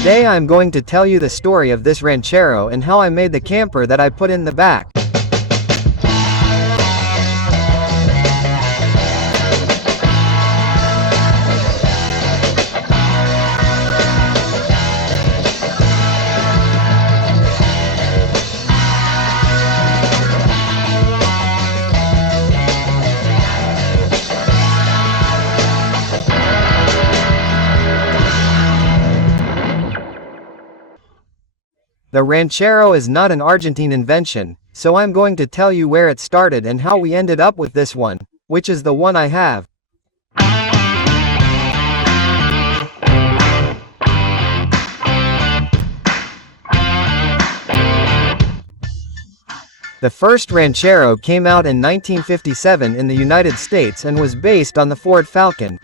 Today I'm going to tell you the story of this Ranchero and how I made the camper that I put in the back. The Ranchero is not an Argentine invention, so I'm going to tell you where it started and how we ended up with this one, which is the one I have. The first Ranchero came out in 1957 in the United States and was based on the Ford Falcon.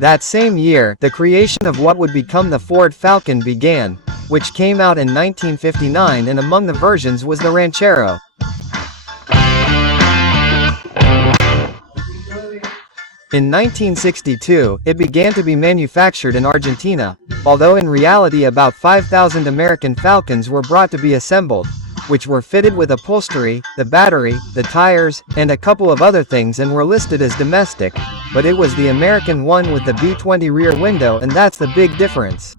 That same year, the creation of what would become the Ford Falcon began, which came out in 1959, and among the versions was the Ranchero. In 1962, it began to be manufactured in Argentina, although in reality about 5,000 American Falcons were brought to be assembled, which were fitted with upholstery, the battery, the tires, and a couple of other things, and were listed as domestic, but it was the American one with the B-20 rear window, and that's the big difference.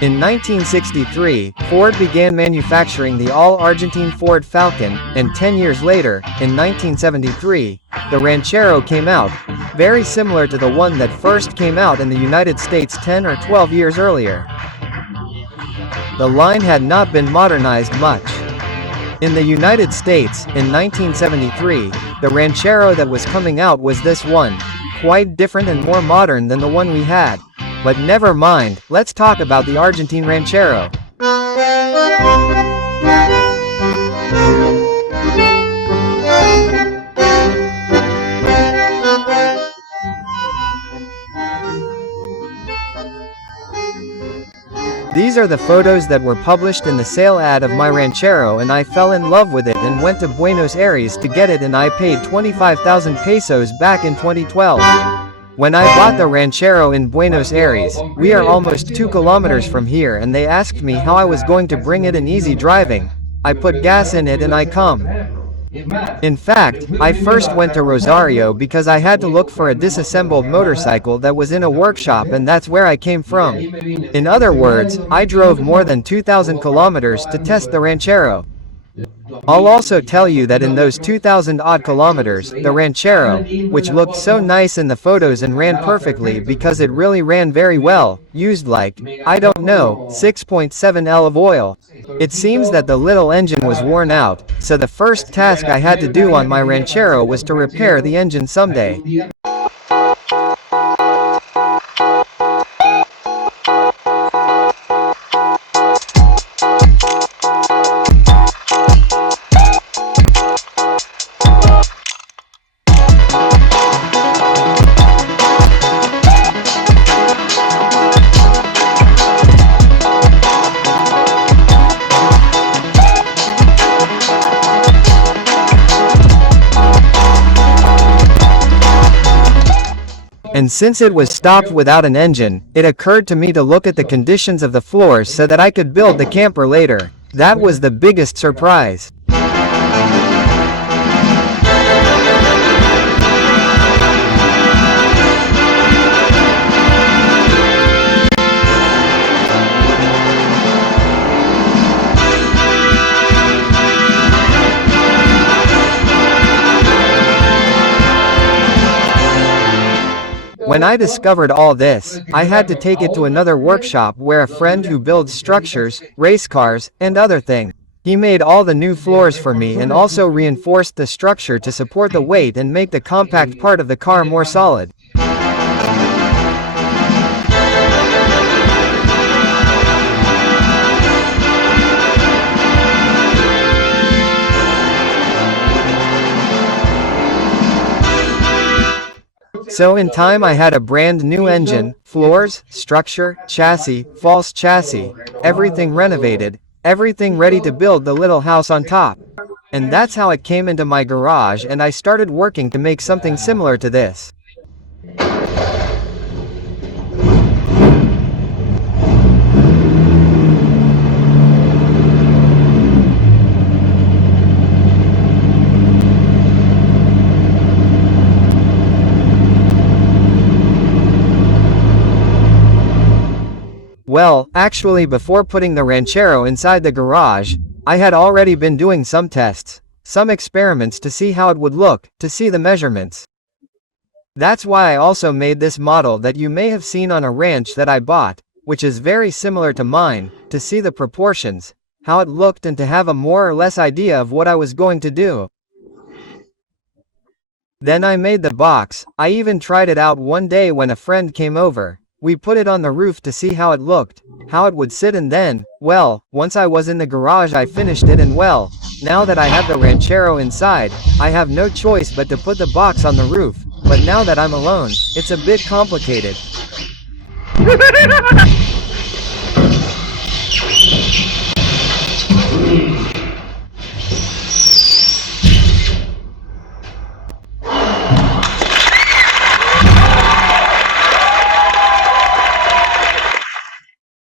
In 1963, Ford began manufacturing the all-Argentine Ford Falcon, and 10 years later, in 1973, the Ranchero came out, very similar to the one that first came out in the United States 10 or 12 years earlier. The line had not been modernized much. In the United States, in 1973, the Ranchero that was coming out was this one, quite different and more modern than the one we had. But never mind, let's talk about the Argentine Ranchero. These are the photos that were published in the sale ad of my Ranchero, and I fell in love with it and went to Buenos Aires to get it, and I paid 25,000 pesos back in 2012. When I bought the Ranchero in Buenos Aires, we are almost 2 kilometers from here, and they asked me how I was going to bring it in easy driving. I put gas in it and I come. In fact, I first went to Rosario because I had to look for a disassembled motorcycle that was in a workshop, and that's where I came from. In other words, I drove more than 2,000 kilometers to test the Ranchero. I'll also tell you that in those 2,000 odd kilometers, the Ranchero, which looked so nice in the photos and ran perfectly because it really ran very well, used like, I don't know, 6.7 L of oil. It seems that the little engine was worn out, so the first task I had to do on my Ranchero was to repair the engine someday. And since it was stopped without an engine, it occurred to me to look at the conditions of the floors so that I could build the camper later. That was the biggest surprise. When I discovered all this, I had to take it to another workshop where a friend who builds structures, race cars, and other things. He made all the new floors for me and also reinforced the structure to support the weight and make the compact part of the car more solid. So in time I had a brand new engine, floors, structure, chassis, false chassis, everything renovated, everything ready to build the little house on top. And that's how it came into my garage, and I started working to make something similar to this. Well, actually before putting the Ranchero inside the garage, I had already been doing some tests, some experiments to see how it would look, to see the measurements. That's why I also made this model that you may have seen on a ranch that I bought, which is very similar to mine, to see the proportions, how it looked, and to have a more or less idea of what I was going to do. Then I made the box. I even tried it out one day when a friend came over. We put it on the roof to see how it looked, how it would sit, and then, well, once I was in the garage I finished it, and well, now that I have the Ranchero inside, I have no choice but to put the box on the roof, but now that I'm alone, it's a bit complicated.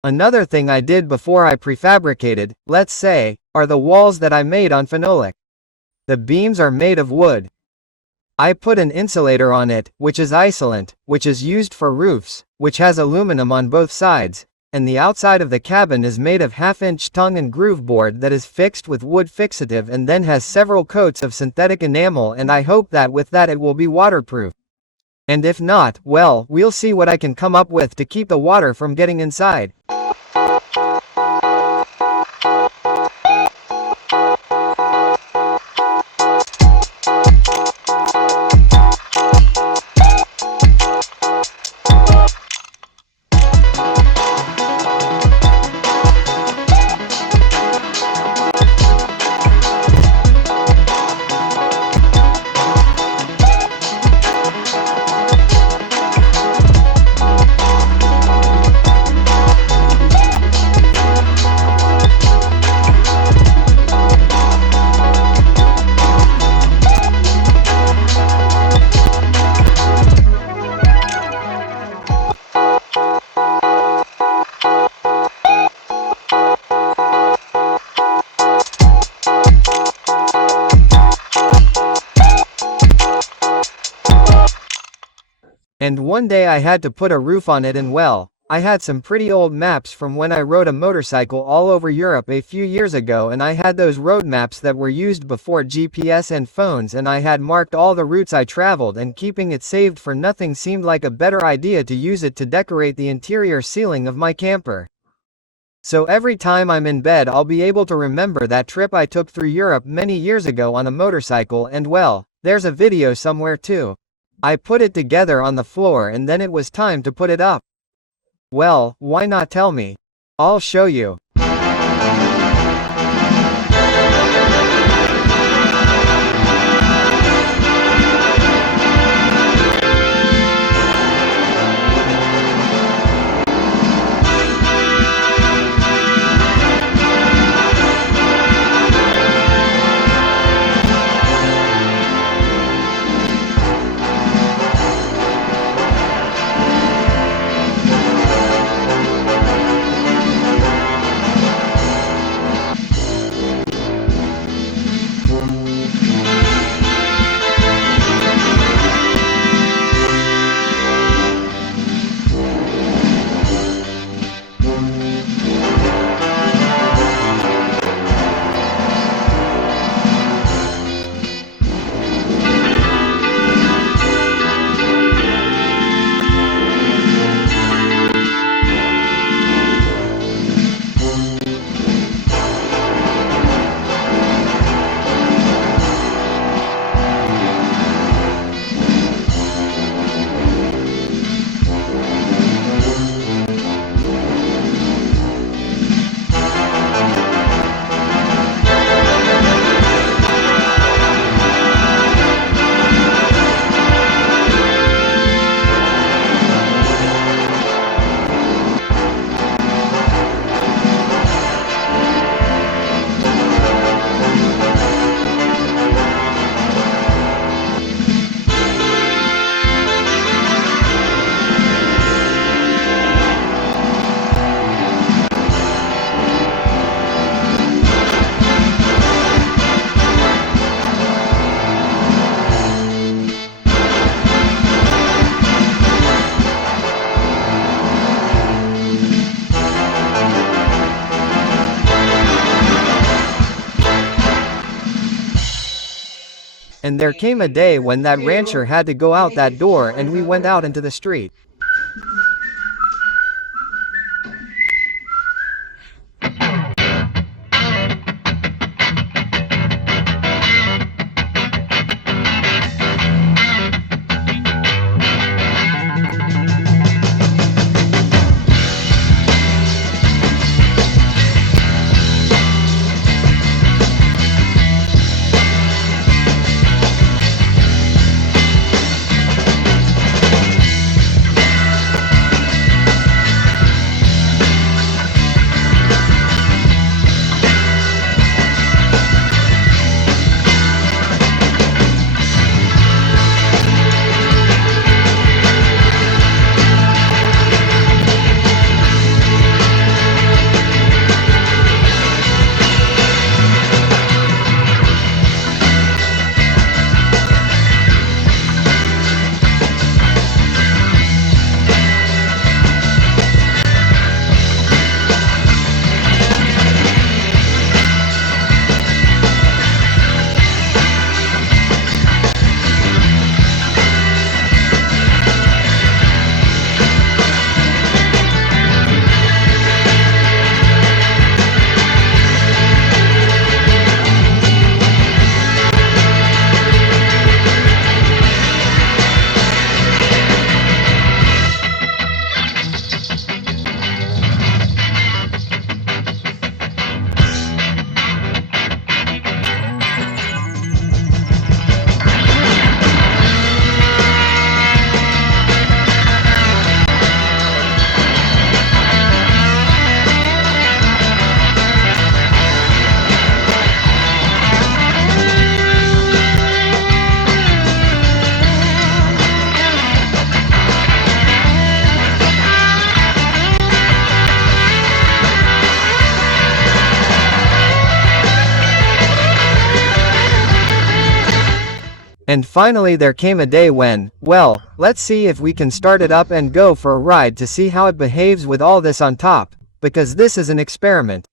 Another thing I did before I prefabricated, let's say, are the walls that I made on phenolic. The beams are made of wood. I put an insulator on it, which is isolant, which is used for roofs, which has aluminum on both sides, and the outside of the cabin is made of half-inch tongue and groove board that is fixed with wood fixative and then has several coats of synthetic enamel, and I hope that with that it will be waterproof. And if not, well, we'll see what I can come up with to keep the water from getting inside. And one day I had to put a roof on it, and well, I had some pretty old maps from when I rode a motorcycle all over Europe a few years ago, and I had those road maps that were used before GPS and phones, and I had marked all the routes I traveled, and keeping it saved for nothing seemed like a better idea to use it to decorate the interior ceiling of my camper. So every time I'm in bed I'll be able to remember that trip I took through Europe many years ago on a motorcycle, and well, there's a video somewhere too. I put it together on the floor and then it was time to put it up. Well, why not tell me? I'll show you. And there came a day when that rancher had to go out that door and we went out into the street. And finally there came a day when, well, let's see if we can start it up and go for a ride to see how it behaves with all this on top, because this is an experiment.